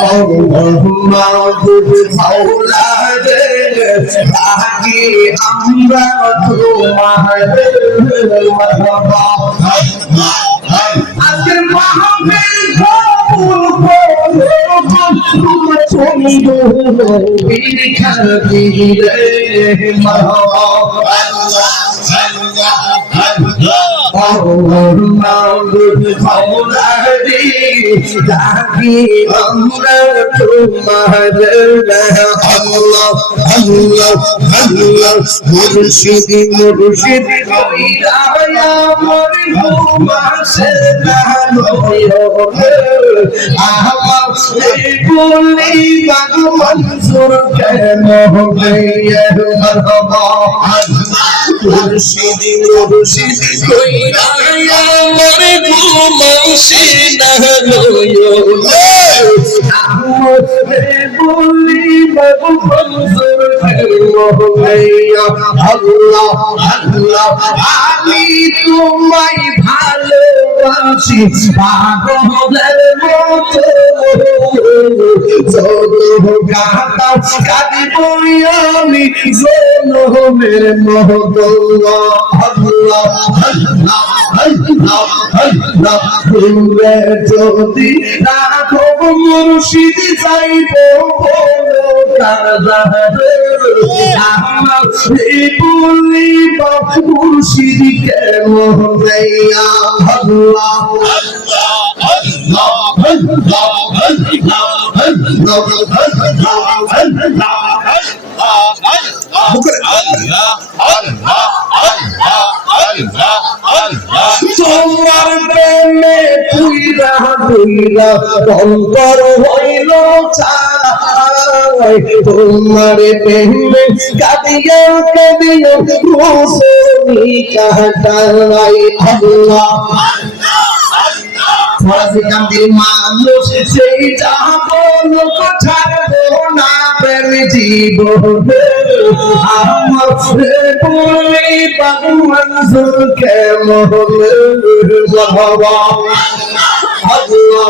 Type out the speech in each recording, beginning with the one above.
মাহবুব মাওলা রে ডাকি আমরা তোমার মারহাবা আজকের মাহফিল কবুল করো তুমি নবীর খাতিরে মারহাবা মাহবুব মাওলা রে ডাকি আমরা তোমার আল্লাহ আল্লাহ আল্লাহ মুর্শিদ মুর্শিদ কইরা আমার ঘুমাসে না আমার বলি বাগু মনসুর কেন হবে মারহাবা মুর্শিদ মুর্শিদ কইরা আমার ঘুমাসে না আমার বলি বাগু মনসুর কেন হবে আল্লাহ আল্লাহ আমি তোমায় ভালোবাসি পাগলের মতো যত গাতা কাঁদিব আমি জনমের মতো আল্লাহ আল্লাহ আল্লাহ আল্লাহ তুমি যদি রাখো মুর্শিদ যাইব আমার বলি মুর্শিদ কেমন আল্লাহ তোমার প্রেমে পুইরা পুইরা অন্তর হইল চাই তোমার প্রেমে কাঁদিয়া কাঁদিয়া রোশনি কাটাই আল্লাহ ফাজিকান্দির মানুষ সেই যাবন ছাড়বো না প্রেম জীবনে আমার বলি বাবু মনসুর কেমন বাবা আল্লাহ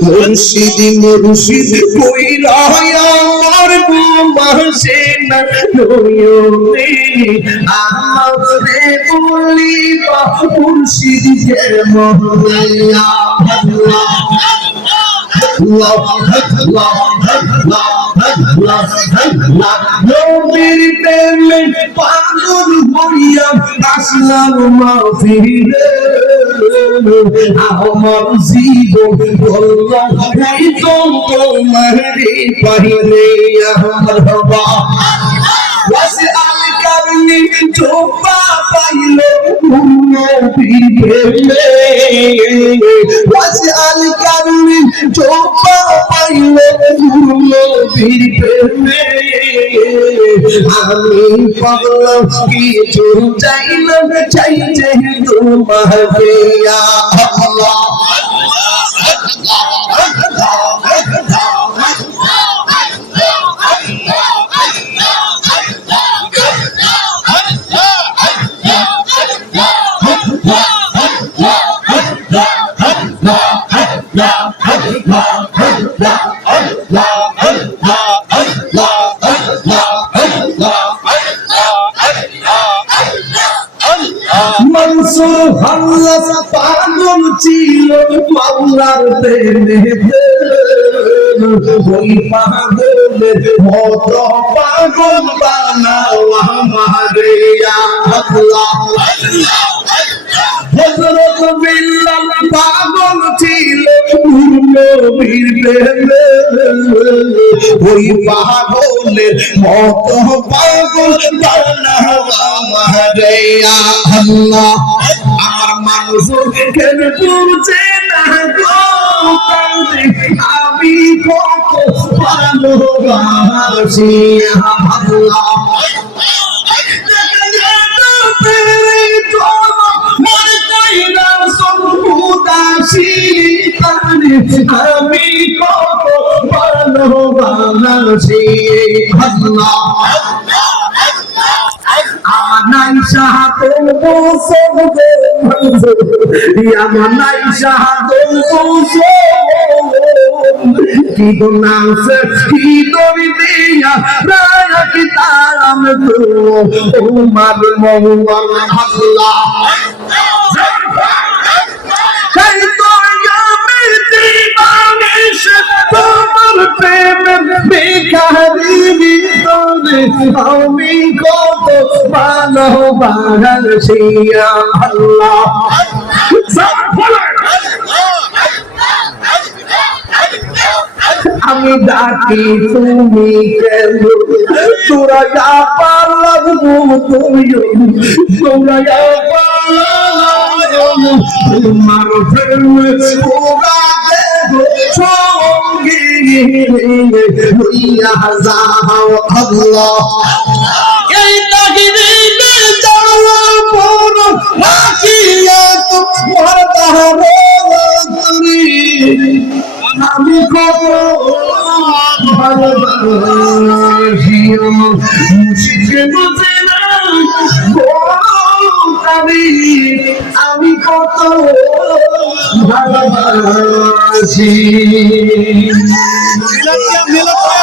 মুর্শিদ মুর্শিদ কইরা আমার ঘুমাসে না নয়নে আমার বলি মুর্শিদ কেমন আল্লাহ আল্লাহ আল্লাহ আল্লাহ নবীর প্রেমে পাগল হইয়া আসলাম মাহফিলে আমার জীবন বলল এই তোমারে পাইলে মারহাবা ওয়াসি আল কারনি চোপা পাইলো নবীর প্রেমে ওয়াসি আল কারনি চোপা পাইলো নবীর প্রেমে আমি পাগল কিছু চাইলাম চাইছে তোমাকে আল্লাহ মনসুর হাল্লাস পাগল ছিল মাওলার প্রেমেতে ওই পাগলের মতো পাগল বানাও আমারে আল্লাহ হযরত বিল্লাল পাগল ছিল নবীর প্রেমে ওই পাগলের মতো পাগল বানাও আমারে আল্লাহ আমার মানুষ কেন বুঝে না গো আমি কত ভালোবাসি আল্লাহ আমি কত ভালোবাসি আল্লাহ আমার নাই শাহাদত বসব আমার নাই শাহাদত বসব কি গুনাহ সে কি দরি দিয়া প্রায় কি তারাম তো উমার মওলা আল্লাহ সেই তো ইয়ামের দিবানিশ তোমার প্রেমের বেকারি ভিতরে আমি কত ভালোবাসি আল্লাহ আমি ডাকি তুমি কেন তোরা যা পারলাম তোরা যা পারলাম তোমার প্রেমে পুরা দেহ সঙ্গী হইয়া যাও আল্লাহ এই তাগিদে যাওয়া পর বাকিয়া তোমার দারুরি আমি কত ভালোবাসি মুশিকে বুঝে না আমি কত ভালোবাসি মিলাদ মিলাদ